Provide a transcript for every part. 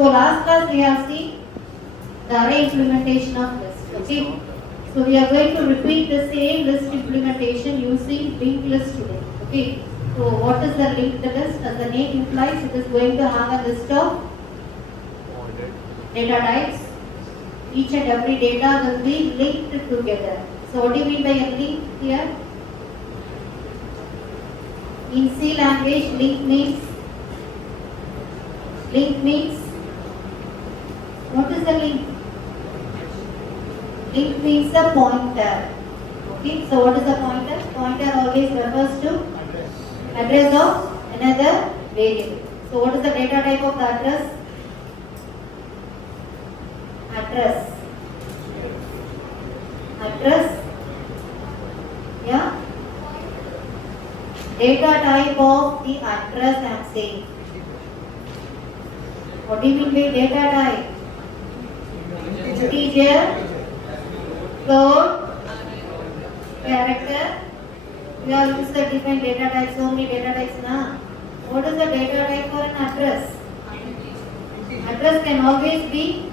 So last class we have seen the array implementation of list. Okay. So we are going to repeat the same list implementation using linked list today. Okay. So what is the linked list? As the name implies, it is going to have a list of data types. Each and every data will be linked together. So what do you mean by a link here? In C language, link means what is the link? Link means a pointer. Okay, so what is a pointer? Pointer always refers to address of another variable. So what is the data type of the address? Address. Yeah. Data type of the address I am saying. What do you mean by data type? Integer, float, character. We have used the different data types, so many data types now. What is the data type for an address? Address can always be,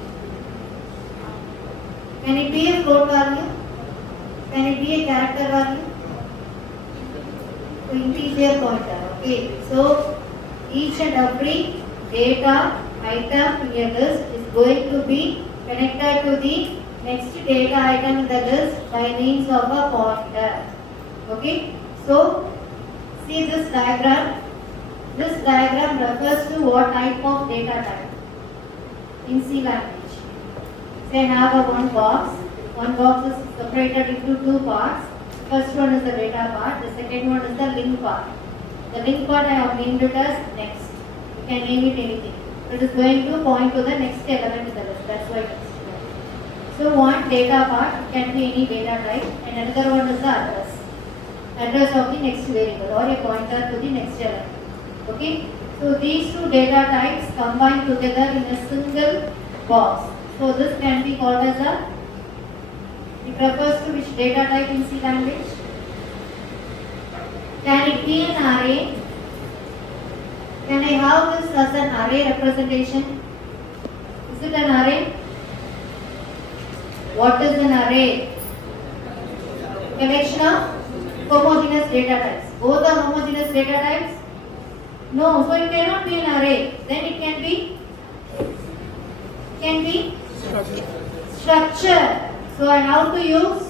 can it be a float value? Can it be a character value? So integer pointer. Okay. So each and every data item in your list is going to be connected to the next data item in the list by means of a pointer. Okay. So see this diagram. This diagram refers to what type of data type in C language. Say I have one box. One box is separated into two parts. First one is the data part. The second one is the link part. The link part I have named it as next. You can name it anything. It is going to point to the next element in the list. That's why next. So one data part can be any data type, and another one is the address. Address of the next variable or a pointer to the next element. Okay. So these two data types combined together in a single box. So this can be called as a. It refers to which data type in C language? Can it be an array? Can I have this as an array representation? Is it an array? What is an array? Collection of homogeneous data types. Both are homogeneous data types? No, so it cannot be an array. Then it can be structure. So I have to use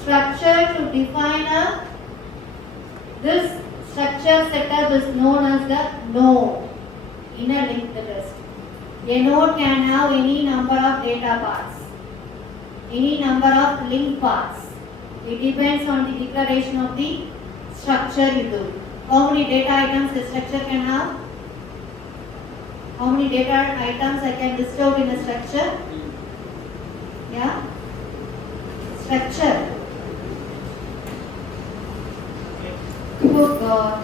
structure to define this structure setup is known as the node in a linked list. A node can have any number of data parts, any number of link parts. It depends on the declaration of the structure you do. How many data items the structure can have? How many data items I can list out in a structure? Yeah? Structure. Oh God.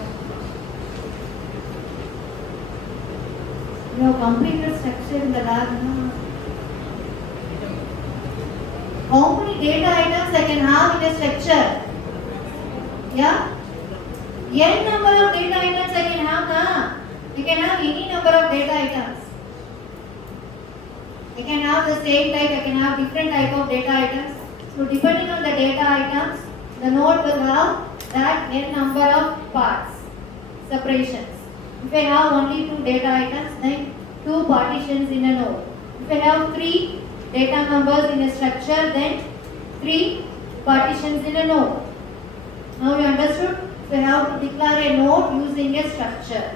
You have completed structure in the lab. No? How many data items I can have in a structure? Yeah? N number of data items I can have now. I can have any number of data items. I can have the same type, I can have different type of data items. So depending on the data items, the node will have that n number of parts, separations. If I have only two data items, then two partitions in a node. If I have three data numbers in a structure, then three partitions in a node. Now you understood? If I have to declare a node using a structure.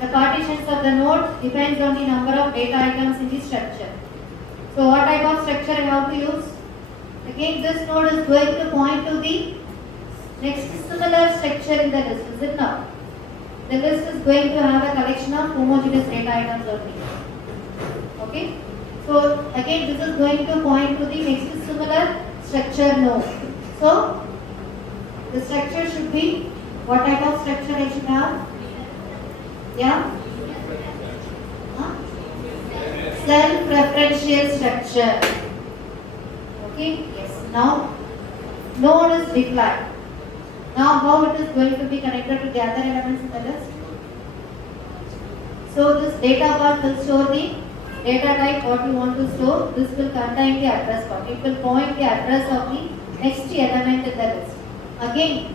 The partitions of the node depends on the number of data items in the structure. So what type of structure I have to use? Again, this node is going to point to the next similar structure in the list, is it not? The list is going to have a collection of homogeneous data items only. Okay? So again, this is going to point to the next similar structure node. So the structure should be, what type of structure I should have? Yeah? Self-referential structure. Okay? Yes. Now, node is declared. Now, how it is going to be connected to the other elements in the list? So this data part will store the data type what you want to store. This will contain the address part. It will point the address of the next element in the list. Again,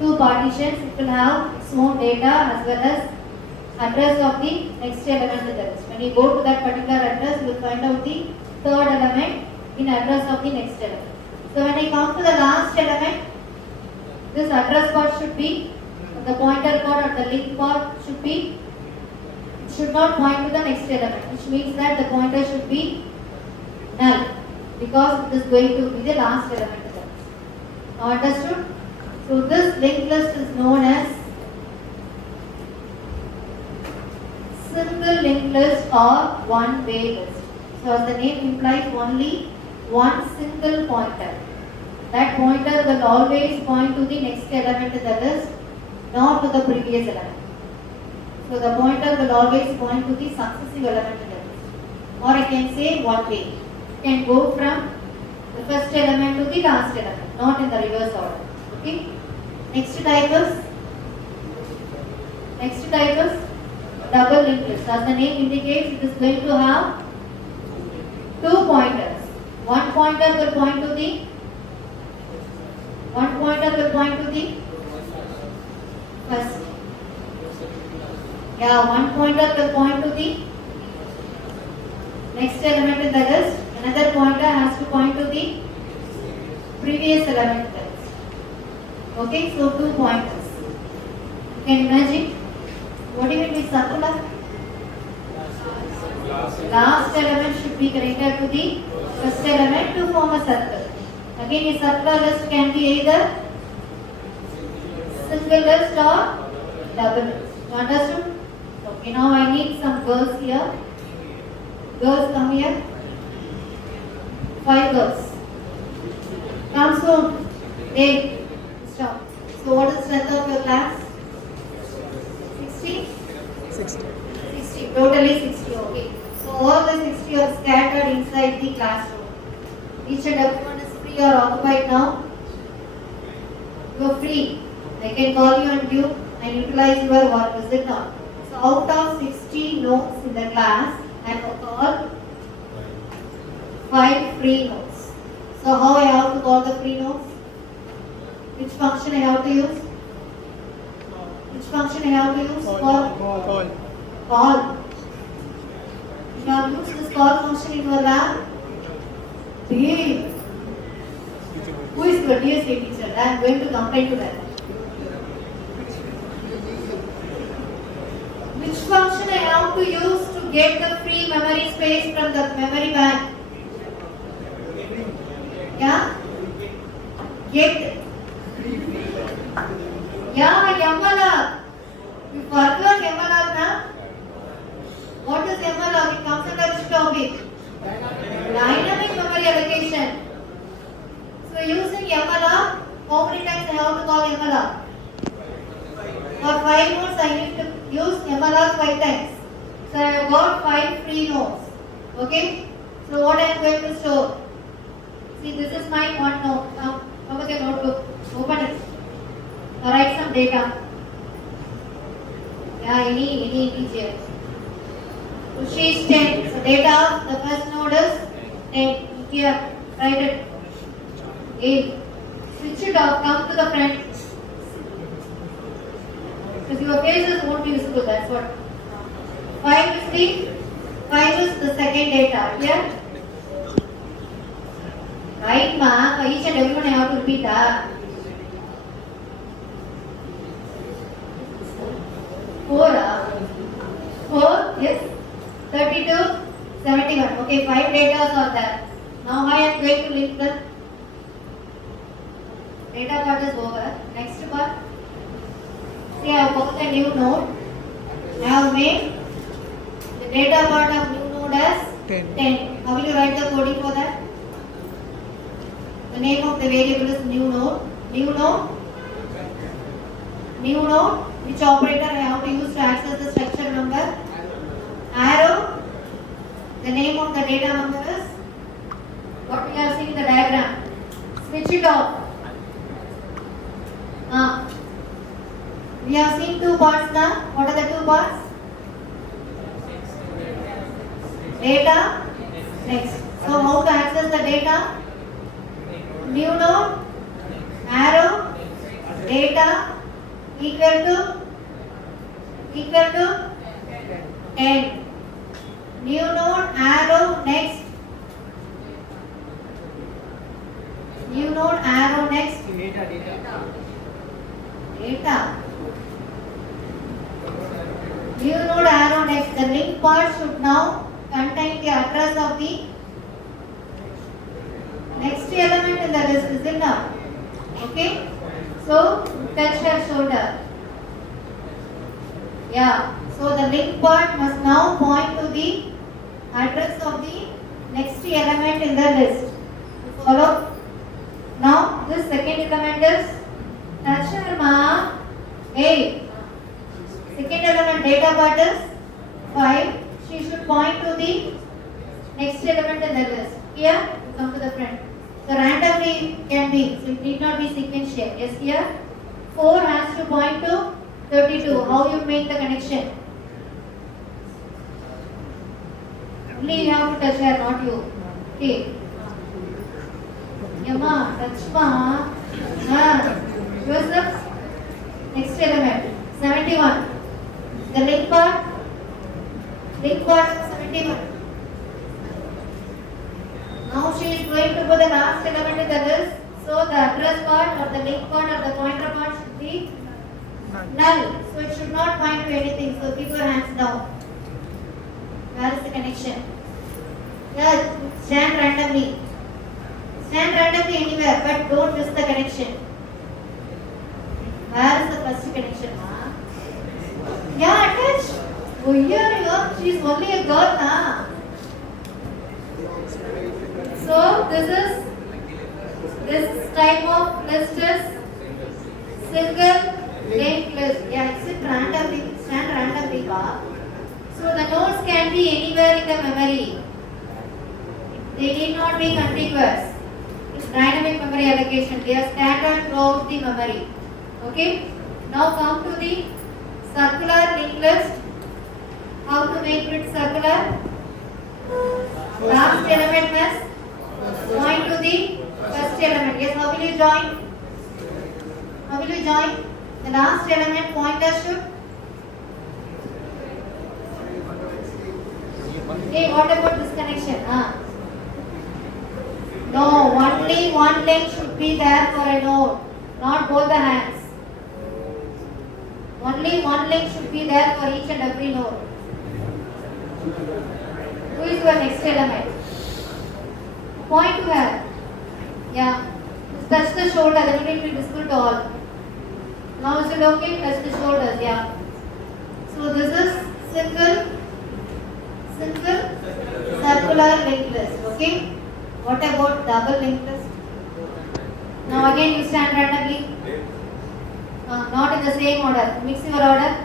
two partitions. It will have its own data as well as address of the next element in the list. When you go to that particular address, you will find out the third element in address of the next element. So when I come to the last element, this address part should be, the pointer part or the link part should be, it should not point to the next element, which means that the pointer should be null because it is going to be the last element of the list. Now understood? So this linked list is known as single linked list or one-way list. So as the name implies, only one single pointer. That pointer will always point to the next element in the list, not to the previous element. So the pointer will always point to the successive element in the list. Or I can say one way. You can go from the first element to the last element, not in the reverse order. Okay. Next type is double linked list. As the name indicates, it is going to have two pointers. One pointer will point to the first. Yeah, one pointer will point to the next element in the list. Another pointer has to point to the previous element in the list. Okay, so two pointers. You can imagine. What do you mean by circular? Last element should be connected to the first element to form a circle. Again, a circular list can be either single list or double list. You understood? Okay, now I need some girls here. Girls, come here. 5 girls. Come soon. Hey, stop. So what is the strength of your class? 60? 60. Totally 60. Okay. So all the 60 are scattered inside the classroom. Each and everyone is free or occupied now. You are free. I can call you and utilize your work. Is it not? So out of 60 notes in the class, I have called 5 free notes. So how I have to call the free notes? Which function I have to use? Which function I have to use? Call. You have used this call function in your lab? Behave. Who is your DSA teacher? I am going to complain to that. Which function I have to use to get the free memory space from the memory bank? Yeah? Get. Yeah, MLR. You forgot MLR now? What is MLR? It comes under which topic? Dynamic memory allocation. So using MLR, how many times I have to call MLR? For 5 nodes I need to use MLR 5 times. So I have got 5 free nodes. Okay? So what I am going to store? See, this is my one node. Now, come with your notebook. Open it. Now write some data. Yeah, any integer. So she is 10. So data of the first node is 10. Here, write it. 8. Switch it off. Come to the front. Because your faces won't be visible. That's what. 5 is the second data. Here. Right, ma. For each and everyone I have to repeat that. 4, yes. 32, 71. Okay, 5 data are there. Now I am going to link the data part is over. Next part. See, I have got a new node. I have made the data part of new node as 10. How will you write the coding for that? The name of the variable is new node. New node. Which operator I have to use to access the structure number? Arrow. The name of the data number is what we are seeing in the diagram. Switch it off. We have seen 2 parts now. What are the 2 parts? Data next. So how to access the data? New node, arrow, data equal to 10. New node, arrow next. New node, arrow next. Data. New node, arrow next. The link part should now contain the address of the next element in the list, is it not? Okay. So touch her shoulder. Yeah. So the link part must now point to the address of the next element in the list. Follow? Now this second element is touch her ma. 8. Second element data part is 5. She should point to the next element in the list. Here, come to the front. So randomly can be, so it need not be sequential. Yes, here 4 has to point to 32. How you make the connection? Only you have to touch her, not you. Okay. Yama, touch ma. Yourself. Next element 71. The link part is 71. Now she is going to put the last element in the list. So the address part or the link part or the pointer part should be null. So it should not point to anything. So keep your hands down. Where is the connection? Yeah, stand randomly. Stand randomly anywhere, but don't miss the connection. Where is the first connection, ma? Yeah, touch. Oh, here you are. She is only a girl, na. So this type of list is single linked list. Yeah, sit randomly, stand randomly, ba. So the nodes can be anywhere in the memory. They need not be contiguous. It's dynamic memory allocation. They are scattered throughout the memory. Okay. Now come to the circular linked list. How to make it circular? Last element must point to the first element. Yes, how will you join? How will you join? The last element pointer should. Hey, what about this connection? No, only one link should be there for a node, not both the hands. Only one link should be there for each and every node. Who is your next element? Point to her. Yeah. Touch the shoulder, then it will be visible to all. Now is it okay? Touch the shoulders, yeah. So this is single circular linked list. Okay. What about double linked list? Now again you stand randomly. Not in the same order. Mix your order.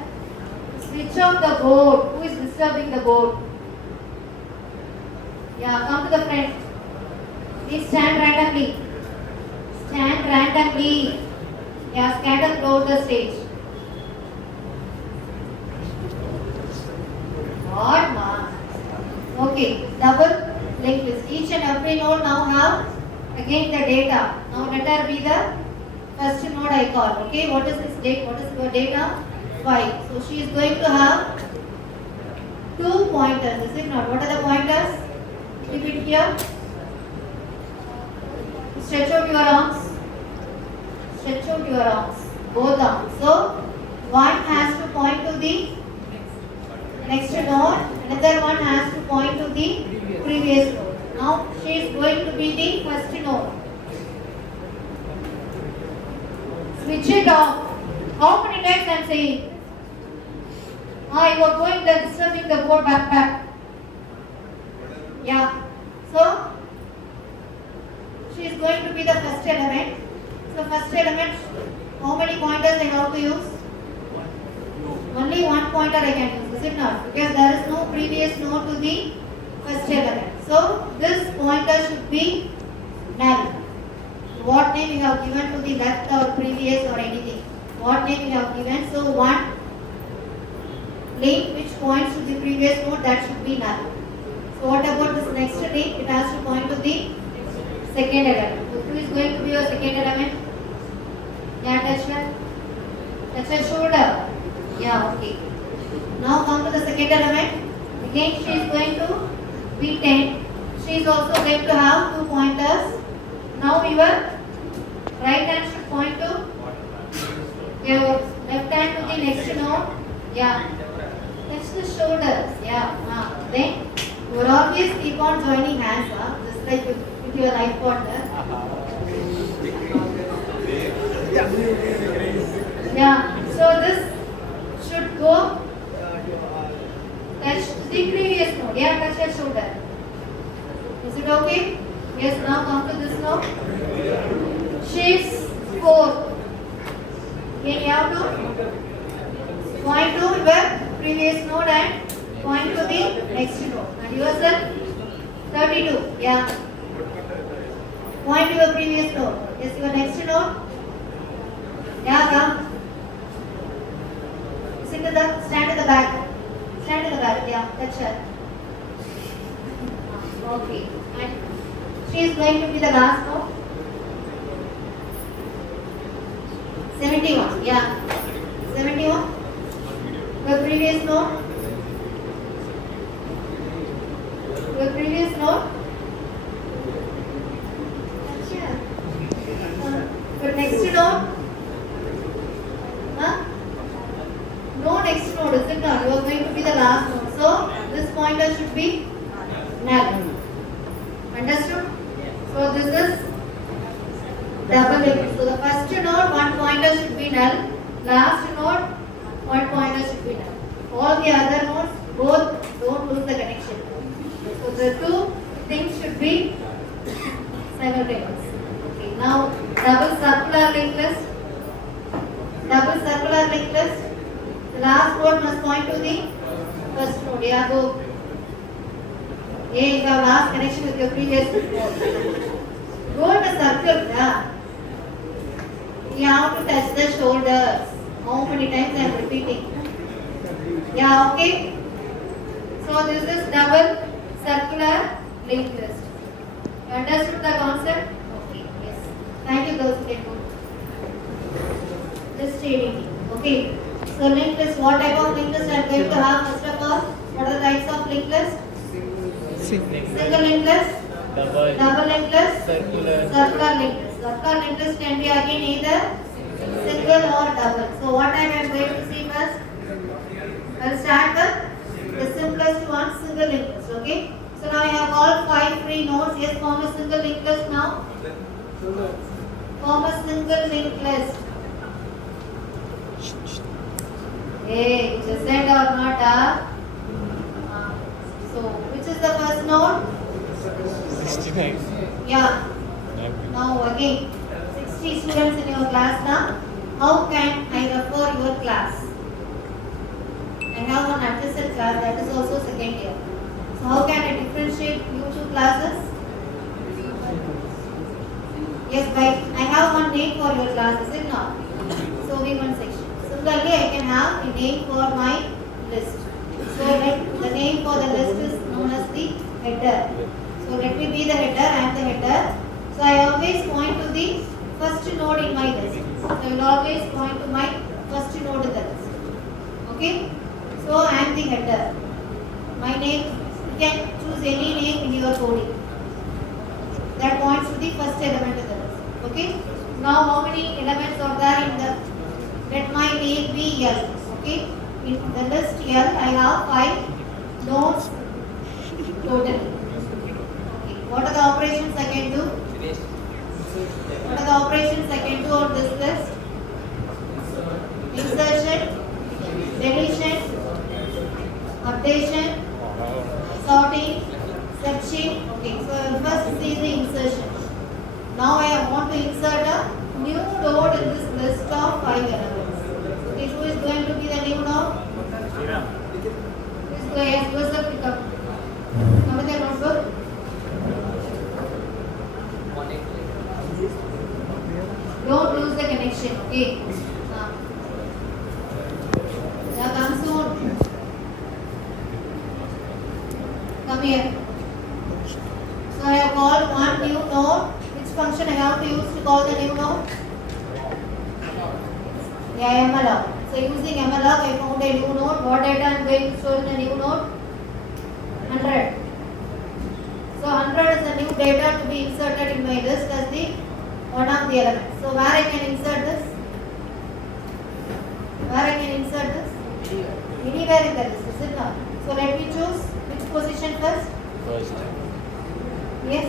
Switch off the board. Who is disturbing the board? Yeah, come to the front. Please stand randomly. Stand randomly. Yeah, scatter throughout the stage. What, ma? Okay, double linked list. Each and every node now have again the data. Now let her be the first node I call. Okay, what is this date? What is your data? 5. So she is going to have 2 pointers. Is it not? What are the pointers? Keep it here. Stretch out your arms. Stretch out your arms. Both arms. So one has to point to the next node. Another one has to point to the previous node. Now she is going to be the first node. Switch it off. How many times I am saying? You are going there disturbing the board back. Yeah. So she is going to be the first element. So first element, how many pointers I have to use? Only one pointer I can use, is it not? Because there is no previous node to the first element. So this pointer should be null. What name you have given to the left or previous or anything? What name you have given? So one link which points to the previous node, that should be null. So what about this next link? It has to point to the second element. So who is going to be your second element? Yeah, touch her. Touch her shoulder. Yeah, okay. Now come to the second element. Again, she is going to be 10. She is also going to have 2 pointers. Now your right hand should point to your left hand to the next node. Yeah. Touch the shoulders. Yeah. Then you will always keep on joining hands, just like with your life partner. Yeah. So this should go touch the previous node. Yeah, touch your shoulder. Is it okay? Yes, now come to this node. She is 4. Again, you have to point to your previous node and point to the next node. And yourself 32. Yeah. Point to your previous node. Yes, your next node. Yeah, come. Stand at the back. Stand at the back. Yeah, touch her. Okay. And she is going to be the last node. 71. Yeah. 71. The previous node. The previous node. The next node. No next node, is it not? You are going to be the last node. So this pointer should be null. Understood? So this is double link. So the first node, 1 pointer should be null. Last node, 1 pointer should be null. All the other nodes, both don't lose the connection. So the 2 things should be simultaneous. Okay. Now double circular linked list. Double circular linked list. The last node must point to the first node. Yeah, go. Hey, you have last connection with your previous node. Go in a circle. Yeah. You have to touch the shoulders. How many times I am repeating? Yeah, okay. So this is double circular linked list. You understood the concept? Okay, yes. Thank you, those who can go. Just reading. Okay. So linked list, what type of linked list I am going to have first of all? What are the types of linked list? Single linked list, double linked list, circular linked list. Circular linked list can be again either single or double. So what type I am going to see first? I will start with the simplest one, single linked list. Okay. So now I have all 5 free nodes. Yes, form a single linked list now. Form a single linked list. Hey, just said or not? So, which is the first node? 69. Yeah. Now again, 60 students in your class now. How can I refer your class? I have one adjacent class that is also second year. So how can I differentiate you 2 classes? Yes, I have one name for your class, is it not? So V1 section. Similarly, I can have a name for my list. So the name for the list is known as the header. So let me be the header, I am the header. So I always point to the first node in my list. So I will always point to my first node in the list. Okay? So I am the header. My name, you can choose any name in your coding. That points to the first element in the list. Okay? Now how many elements are there in the, let my name be L. Okay? In the list L, I have 5 nodes totally. Okay. What are the operations I can do? What are the operations I can do on this list? Insertion, deletion, updation, sorting, searching. Okay, so first see the insertion. Now I want to insert a new node in this list of 5 elements. Okay, who is going to be the new node? Yes, Joseph, pick up. Come with your notebook. Don't lose the connection, okay? Yeah, come soon. Come here. So I have called one new node. Which function I have to use to call the new node? Yeah, malloc. So using malloc, I found a new node. What data I am going to store in the new node? 100. So 100 is the new data to be inserted in my list as the one of the elements. So where I can insert this? Where I can insert this? Anywhere in the list, is it not? So let me choose which position first? First. Yes.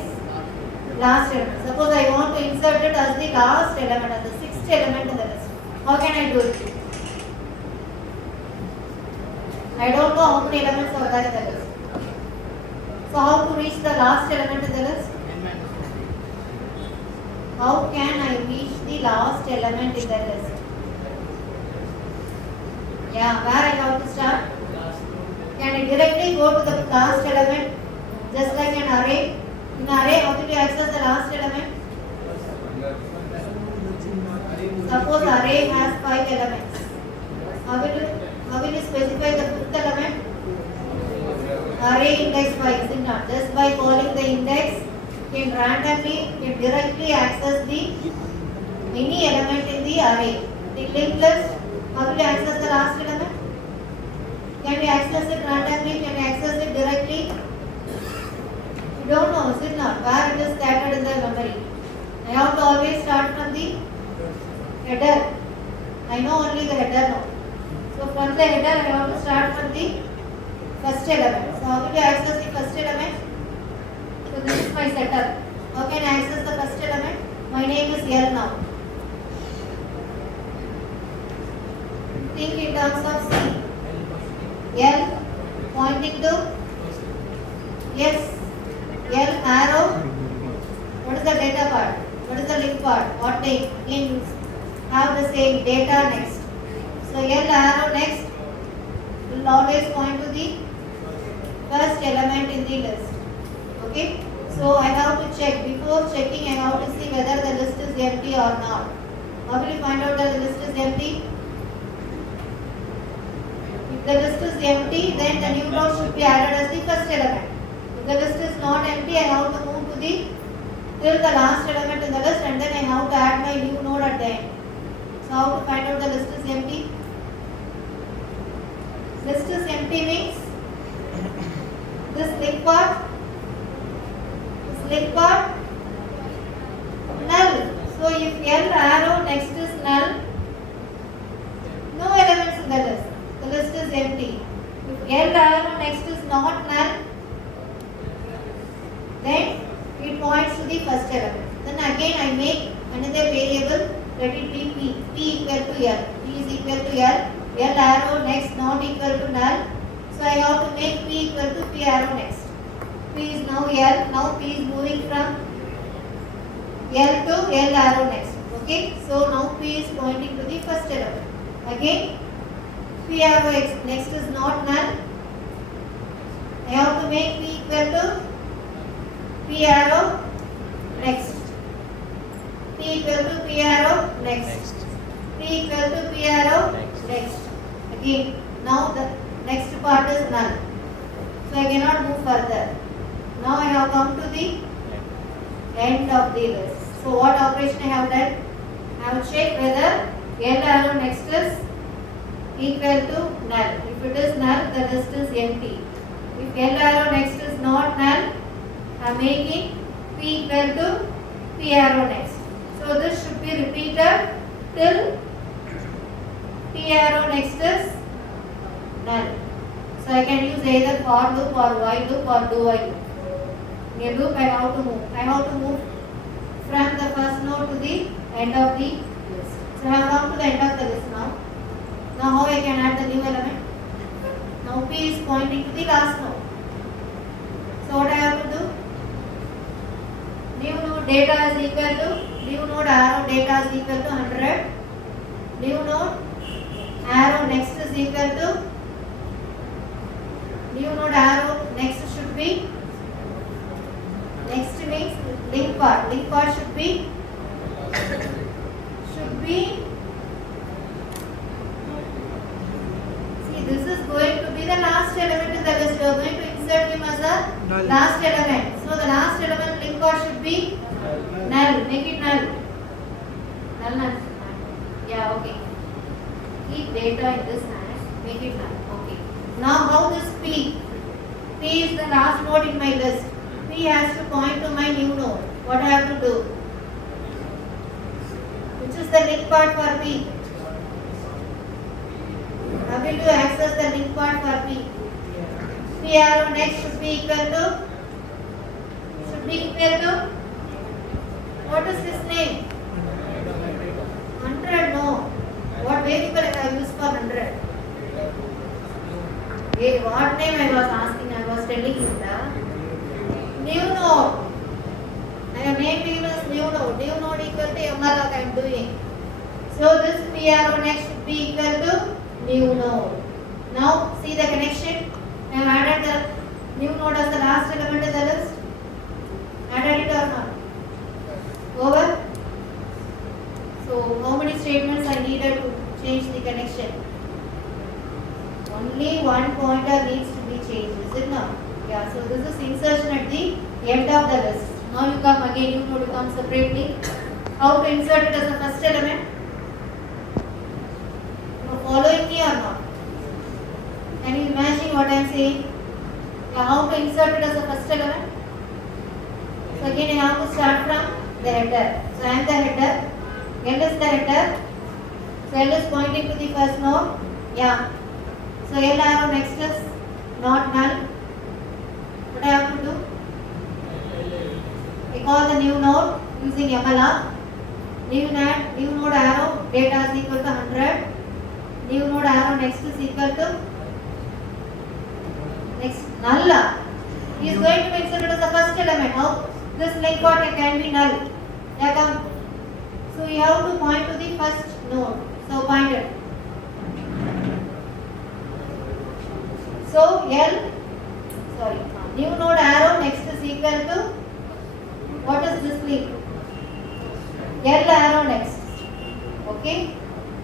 Last element. Suppose I want to insert it as the last element, as the sixth element in the list. How can I do it? I don't know how many elements are there in the list. So how to reach the last element in the list? How can I reach the last element in the list? Yeah, where I have to start? Can I directly go to the last element just like an array? In array, how will you access the last element? Suppose array has 5 elements. How will you specify the fifth element? Array index 5, is it not? Just by calling the index, you can directly access the any element in the array. The linked list, how will you access the last element? Can we access it randomly? Can we access it directly? You don't know, is it not? Where it is scattered in the memory. I have to always start from the header. I know only the header now. So from the header, I have to start from the first element. So how will you access the first element? So this is my setup. How can I access the first element? My name is L now. Think in terms of C. L pointing to yes. L arrow. What is the data part? What is the link part? What name? In have the same data next. So L arrow next will always point to the first element in the list. Okay. So I have to check. Before checking, I have to see whether the list is empty or not. How will you find out that the list is empty? If the list is empty, then the new node should be added as the first element. If the list is not empty, I have to move to the till the last element in the list, and then I have to add my new node at the end. So how to find out the list is empty? List is empty means this link part null. So if L arrow next is null, no elements in the list. The list is empty. If L arrow next is not null, then it points to the first element. Then again I make another variable, let it be P. P equal to L. P is equal to L. L arrow next not equal to null. So I have to make P equal to P arrow next. P is now L. Now P is moving from L to L arrow next. Okay. So now P is pointing to the first element. Again P arrow next is not null. I have to make P equal to P arrow next. P equal to P arrow next. P equal to P arrow next. Again, now the next part is null. So I cannot move further. Now I have come to the end of the list. So what operation I have done? I have checked whether L arrow next is equal to null. If it is null, the list is empty. If L arrow next is not null, I am making P equal to P arrow next. So this should be repeated till P arrow next is null. So I can use either for loop or while loop or do while loop. In a loop I have to move. I have to move from the first node to the end of the list. So I have come to the end of the list now. Now how I can add the new element? Now P is pointing to the last node. So what I have to do? New node data is equal to new node arrow data is equal to 100. New node arrow next is equal to new node arrow next should be next means link part. Link part should be see, this is going to be the last element in the list. We are going to insert insert him as a Null. last element. So the last element link card should be null. Make it null. Null, null. Yeah, okay. Keep data in this hand. Make it null. Okay. Now how this P? P is the last node in my list. P has to point to my new node. What I have to do? Which is the link part for P? How will you access the link part for P? P arrow next should be equal to what is his name? 100. No. What variable I have used for 100? Hey, what name I was asking? I was telling you that new node. I have named him as new node. New node equal to mlog I am doing. So this P arrow next should be equal to new node. Now see the connection. I have added the new node as the last element in the list. Added it or not? Over. So how many statements I needed to change the connection? Only one pointer needs to be changed, is it not? Yeah, so this is insertion at the end of the list. Now you come again, you know to come separately. How to insert it as the first element? You are following me or not? Can you imagine what I am saying? Yeah, how to insert it as the first element? So again I have to start from the header. So I am the header. L is the header. So L is pointing to the first node. Yeah. So L arrow next is not null. What I have to do? I call the new node using mlog. New node arrow data is equal to 100. New node arrow next is equal to next null. He is going to be inserted as the first element. How this link part can be null. Yeah, come. So you have to point to the first node. So point it. So new node arrow next is equal to what is this link? L arrow next. Okay.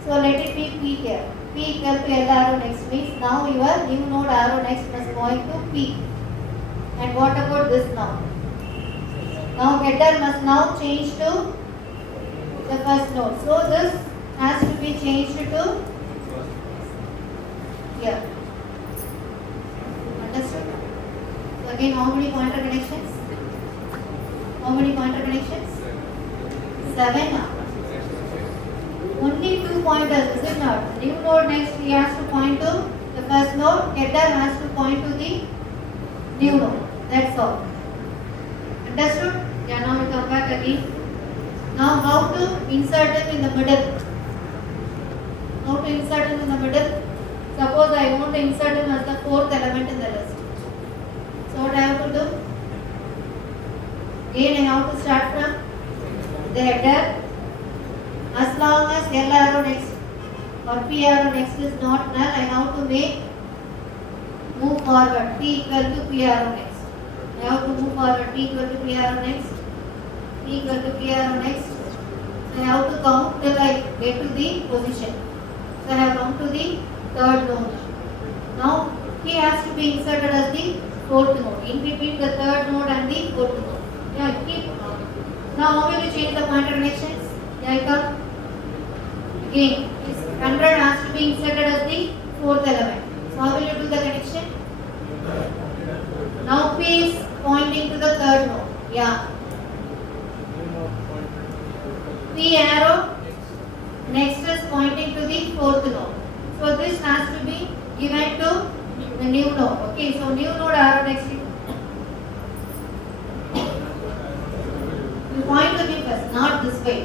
So let it be P here. P equal to L arrow next means now your new node arrow next must point to P. And what about this now? Now header must now change to the first node. So this has to be changed to here. Understood? So again, how many pointer connections? How many pointer connections? 7. Only 2 pointers, is it not? New node next he has to point to the first node. Header has to point to the new node. That's all. Understood? Yeah, now we come back again. Now how to insert it in the middle? How to insert it in the middle? Suppose I want to insert him as the 4th element in the list. So what I have to do? Again I have to start from the header. As long as L arrow next or P arrow next is not null, I have to move forward. P equal to P arrow next. I have to move forward. P equal to P arrow next. P equal to P arrow next. So I have to count till I get to the position. So I have come to the 3rd node. Now P has to be inserted as the 4th node. In between the 3rd node and the 4th node. Yeah, keep. Now how will you change the pointer connections? Yeah, I come. Again, this 100 has to be inserted as the 4th element. So how will you do the connection? Now P is pointing to the 3rd node. Yeah. P arrow next is pointing to the 4th node. So this has to be given to the new node. Okay, so new node arrow next. You point to him first, not this way.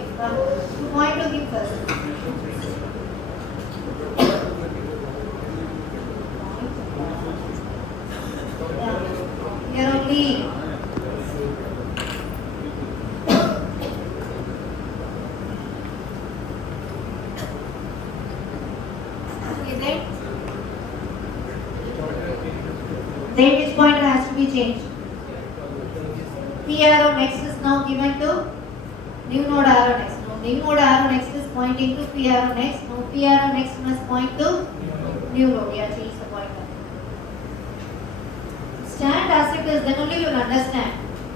You point to him first. Here only. Then which pointer has to be changed? P arrow next is now given to new node arrow next. Now new node arrow next is pointing to P arrow next. Now P arrow next must point to new node. Yeah, change the pointer. Stand like this, then only you will understand.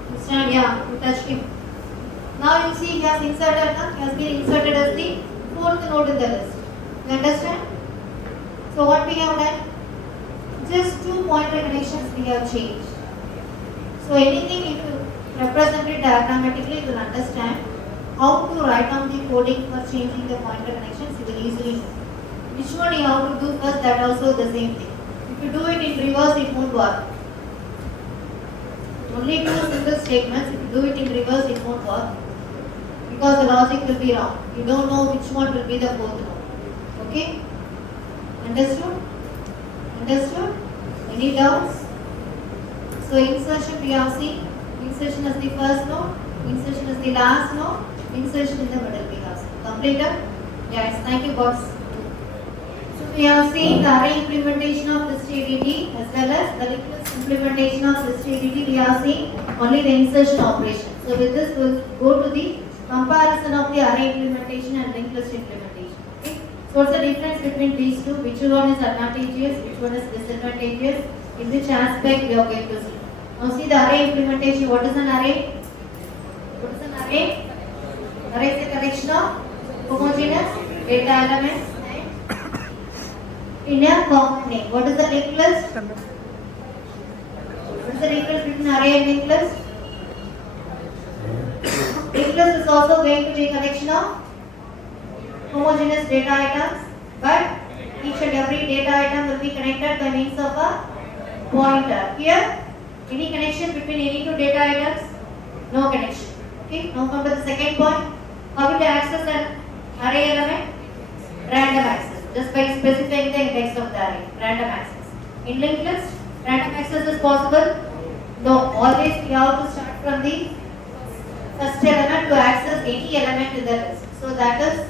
Understand? Yeah, you touch him. Now you see he has inserted, he has been inserted as the fourth node in the list. You understand? So what we have done? Just 2 pointer connections we have changed. So anything if you represent it diagrammatically, you will understand how to write down the coding for changing the pointer connections. You will easily know. Which one you have to do first, that also the same thing. If you do it in reverse, it won't work. Only 2 single statements. If you do it in reverse, it won't work. Because the logic will be wrong. You don't know which one will be the fourth node. Okay? Understood? Understood? Any doubts? So insertion we have seen. Insertion is the first node. Insertion is the last node. Insertion in the middle we have seen. Completed? Yes. Thank you, boss. So we have seen the array implementation of list ADT as well as the linked list implementation of list ADT. We have seen only the insertion operation. So with this we will go to the comparison of the array implementation and linked list implementation. Okay? So what's the difference between these two? Which one is advantageous? Which one is disadvantageous? In which aspect we are going to see? Now see the array implementation. What is an array? What is an array? Array is a collection of homogeneous data elements in a common name. What is the linked list? What is the difference between array and linked list? Linked list is also going to be a collection of homogeneous data items, but each and every data item will be connected by means of a pointer. Here, any connection between any two data items? No connection. Okay, now come to the second point. How will you access an array element? Random access. Just by specifying the index of the array. Random access. In linked list, random access is possible? No. Always we have to start from the first element to access any element in the list. So that is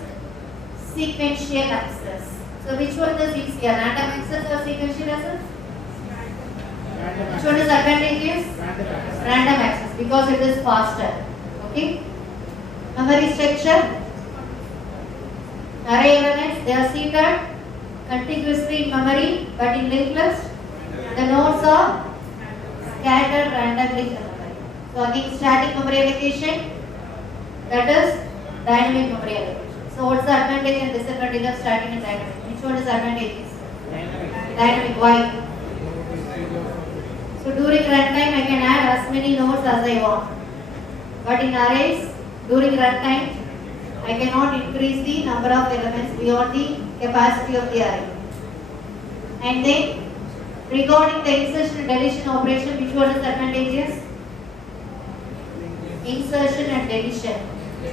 sequential access. So which one is easier? Random access or sequential access? Which one is advantageous? Random access because it is faster. Okay. Memory structure. Array elements, they are seated contiguously in memory, but in linked list, the nodes are scattered randomly in the memory. So again, static memory allocation, that is dynamic memory allocation. So what's the advantage and disadvantage of static and dynamic? Which one is advantageous? Dynamic. Why? So during runtime, I can add as many nodes as I want. But in arrays, during runtime, I cannot increase the number of elements beyond the capacity of the array. And then, regarding the insertion and deletion operation, which one is advantageous? Insertion and deletion.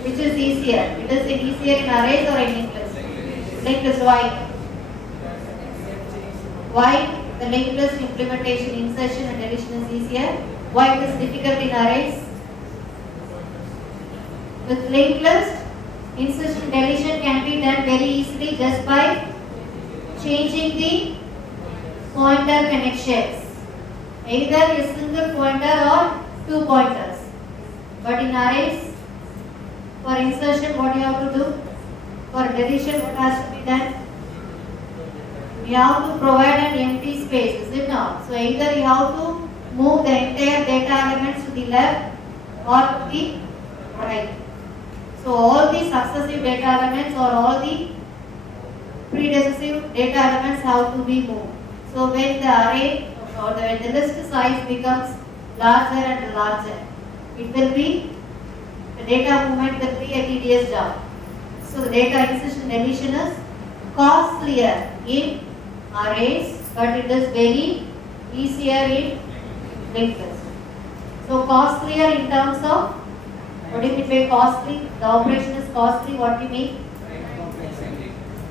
Which is easier? It is easier in arrays or in linked list? Linked list. Why? Why the linked list implementation, insertion and deletion is easier? Why it is difficult in arrays? With linked list, insertion and deletion can be done very easily just by changing the pointer connections. Either a single pointer or 2 pointers. But in arrays, for insertion, what you have to do? For deletion, what has to be done? You have to provide an empty space, is it not? So either you have to move the entire data elements to the left or to the right. So all the successive data elements or all the predecessor data elements have to be moved. So when the array or when the list size becomes larger and larger, it will be, the data movement will be a tedious job. So the data insertion deletion is costlier in arrays, but it is very easier in linked list. So costlier in terms of, what do you mean by costly? The operation is costly. What do you mean?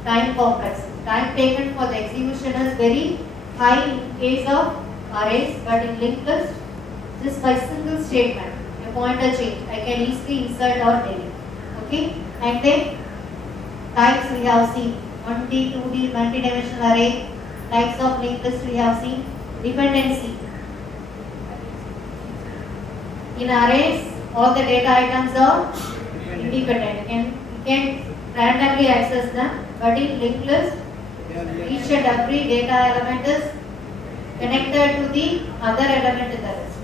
Time complex. Time taken for the execution is very high in case of arrays, but in linked list, just by single statement, a pointer change, I can easily insert or delete. Okay? And then types we have seen 1D, 2D, multi-dimensional array. Types of linked list we have seen. Dependency. In arrays, all the data items are independent. You can randomly access them, but in linked list, each and every data element is connected to the other element in the list.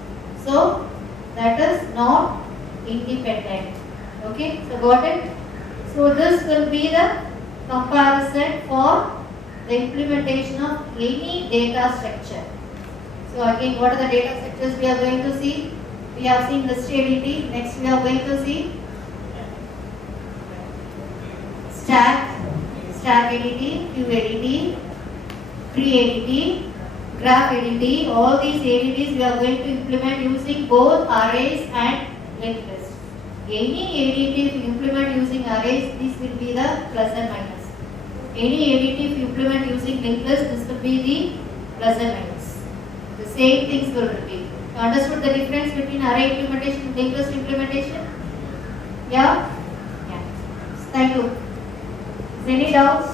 So that is not independent. Okay, so got it? So this will be the comparison for the implementation of any data structure. So again, what are the data structures we are going to see? We have seen list ADT. Next we are going to see stack ADT, queue ADT, tree ADT, graph ADT. All these ADTs we are going to implement using both arrays and linked list. Any ADT if you implement using arrays, this will be the plus and minus. Any ADT if you implement using linked list, this will be the plus and minus. The same things will repeat. You understood the difference between array implementation and linked list implementation? Yeah? Yeah. Thank you. Is any doubts?